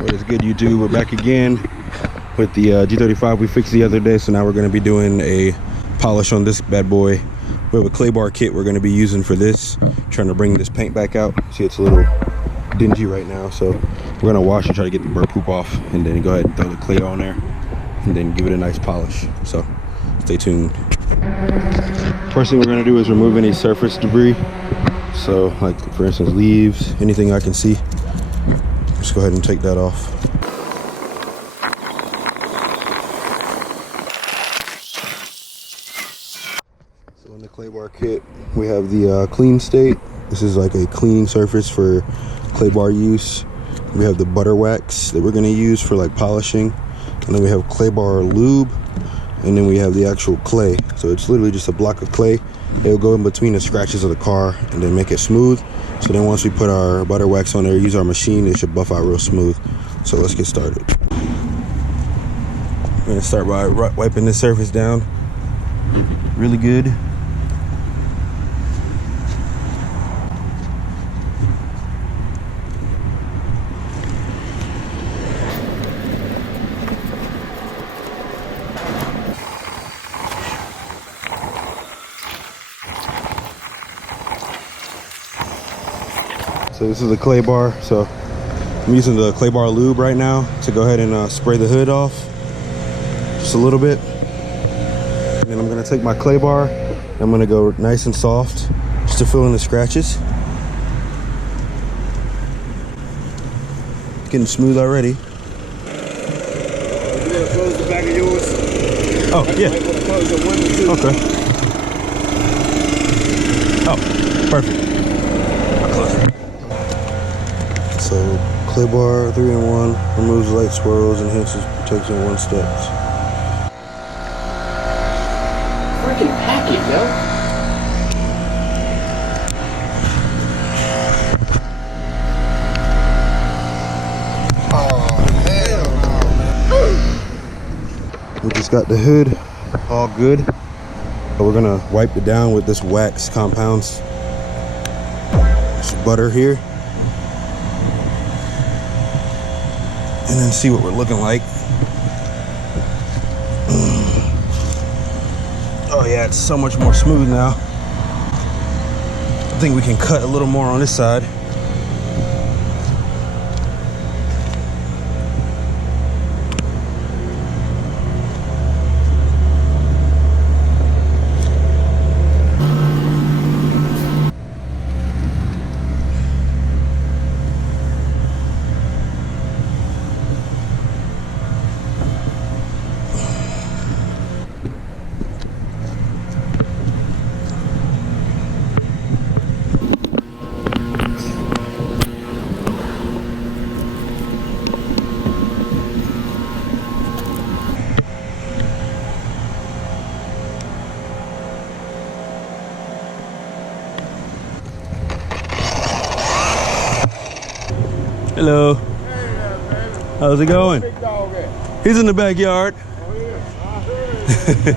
What is good, YouTube? We're back again with the G35 we fixed the other day. So now we're going to be doing a polish on this bad boy. We have a clay bar kit we're going to be using for this. Trying to bring this paint back out. See, it's a little dingy right now, so we're going to wash and try to get the bird poop off, and then go ahead and throw the clay on there and then give it a nice polish. So stay tuned. First thing we're going to do is remove any surface debris. So like, for instance, leaves, anything I can see. Just go ahead and take that off. So in the clay bar kit, we have the clean state. This is like a cleaning surface for clay bar use. We have the butter wax that we're going to use for like polishing. And then we have clay bar lube. And then we have the actual clay. So it's literally just a block of clay. It'll go in between the scratches of the car and then make it smooth. So then once we put our butter wax on there, use our machine, it should buff out real smooth. So let's get started. We're gonna start by wiping this surface down really good. So this is a clay bar, so I'm using the clay bar lube right now to go ahead and spray the hood off just a little bit. And then I'm gonna take my clay bar, I'm gonna go nice and soft just to fill in the scratches. Getting smooth already. You wanna close the back of yours? Oh, yeah. You might wanna close the window too. Okay. Oh, perfect. I'll close it. So, clay bar 3-in-1 removes light swirls, enhances protection in 1 step. Freaking pack it, yo. We just got the hood all good. So we're gonna wipe it down with this wax compounds. This butter here. And then see what we're looking like. Oh yeah, it's so much more smooth now. I think we can cut a little more on this side. Hello. Hey there, baby. How's it going? Big dog at? He's in the backyard. Oh yeah, I heard.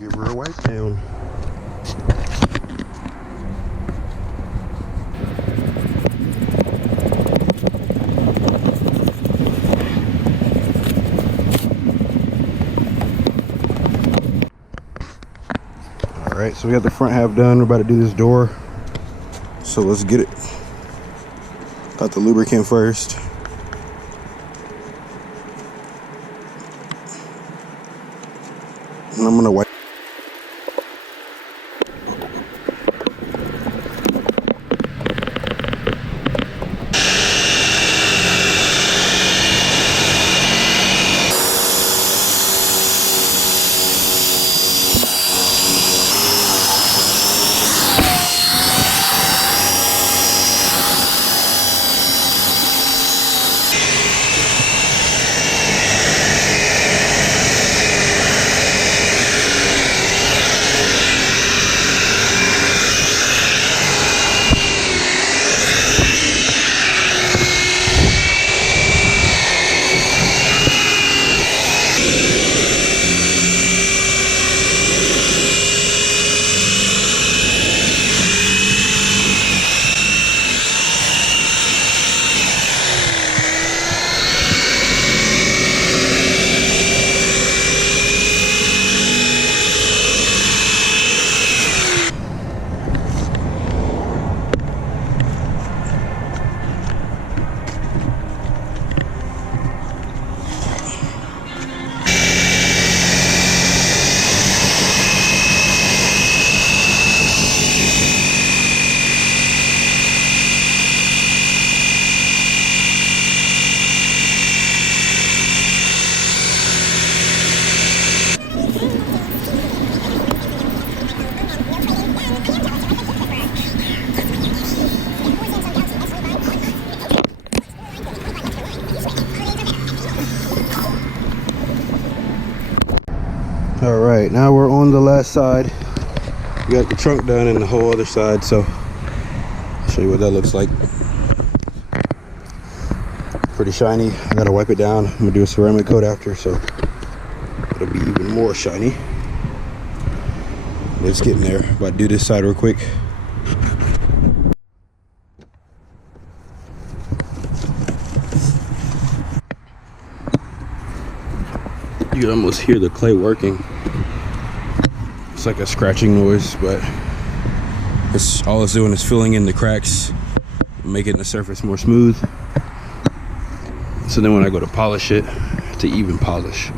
We'll give her a wipe down. All right, so we got the front half done. We're about to do this door. So let's get it. Got the lubricant first. And I'm gonna wipe. All right, now we're on the last side. We got the trunk done and the whole other side, so I'll show you what that looks like. Pretty shiny. I gotta wipe it down. I'm gonna do a ceramic coat after, so it'll be even more shiny. But it's getting there. About to do this side real quick. You can almost hear the clay working. It's like a scratching noise, but all it's doing is filling in the cracks, making the surface more smooth. So then when I go to polish it, it's an even polish.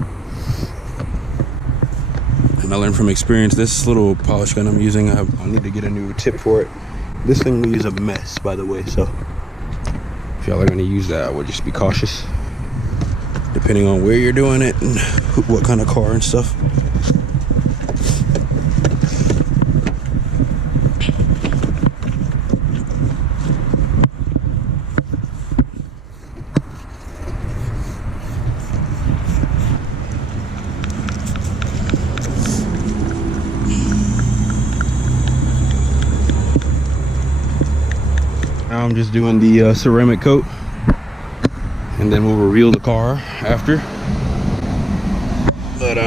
And I learned from experience, this little polish gun I'm using, I need to get a new tip for it. This thing is a mess, by the way, so if y'all are gonna use that, I would just be cautious, depending on where you're doing it and what kind of car and stuff. Now I'm just doing the ceramic coat, and then we'll reveal the car after. But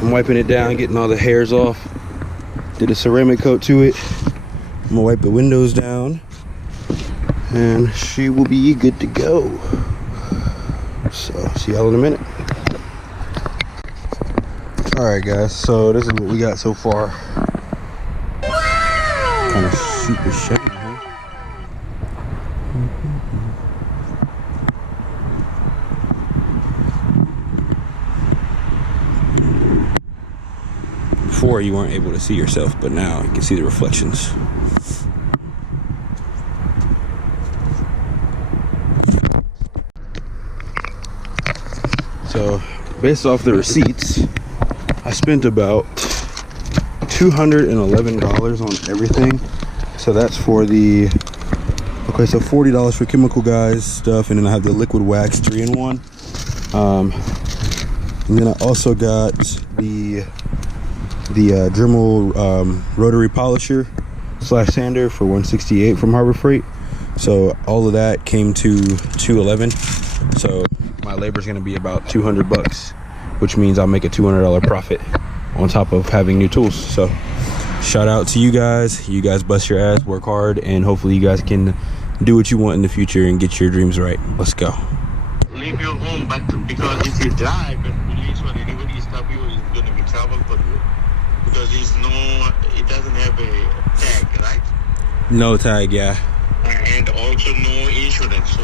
I'm wiping it down, getting all the hairs off. Did a ceramic coat to it. I'm gonna wipe the windows down, and she will be good to go. So see y'all in a minute. All right, guys. So this is what we got so far. Kind of super shiny, huh? Before you weren't able to see yourself, but now you can see the reflections. So based off the receipts, I spent about $211 on everything. So that's for the, okay, so $40 for Chemical Guys stuff, and then I have the liquid wax 3-in-1. And then I also got the Dremel rotary polisher / sander for $168 from Harbor Freight. So all of that came to $211. So my labor is going to be about $200, which means I'll make a $200 profit on top of having new tools. So shout out to you guys. You guys bust your ass, work hard, and hopefully you guys can do what you want in the future and get your dreams right. Let's go. Leave your home, but because if you drive and police or anybody stop you, it's going to be trouble for you. Because it doesn't have a tag, right? No tag, yeah. And also no insurance. So